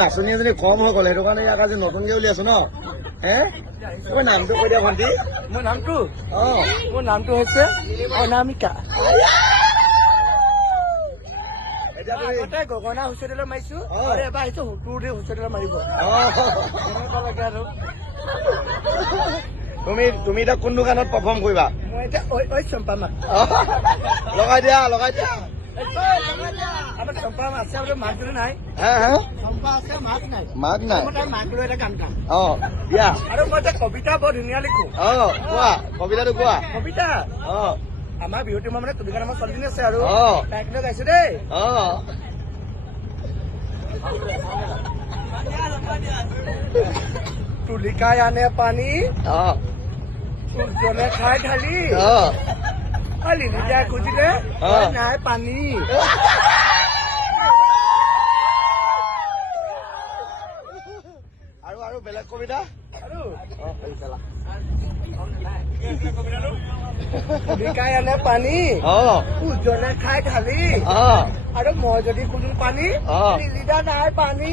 নাচনী এজনী কম হৈ গ'ল সেইটো কাৰণে ইয়াক আজি নতুনকে উলিয়াইছো ন তোমাৰ নামটো কৈ দিয়া ভণ্টি মোৰ নামটো হৈছে অনামিকা আগতে গগনা হুঁচৰিলৈ মাৰিছো আৰু এবাৰ আহিছো হুতুৰ হুঁচৰিলৈ মাৰিব আৰু তুমি এতিয়া কোন দোকানত পাৰফৰ্ম কৰিবা মই এতিয়া ঐ চম্পা মাক লগাই দিয়া আমাৰ চম্পা আছে বোলে মাক যদি নাই চম্পা আছে মাক নাই মাক নাই তাই মাক লৈ এটা গান গাম দিয়া আৰু মই এতিয়া কবিতা বৰ ধুনীয়া লিখো কোৱা কবিতাটো কোৱা কবিতা আমাৰ বিহুটি মই মানে কবিতা নামৰ ছোৱালীজনী আছে আৰু তাইক লৈ গাইছো দেই তুলিকাই আনে পানী সূৰ্যনে খাই ঢালি লিলি দিয়া খুজিলে নাই পানী আৰু বেলেগ কবিতা তুলিকাই আনে পানী সূৰ্যনে খাই ঢালি আৰু মই যদি খোজো পানী লিলি দিয়া নাই পানী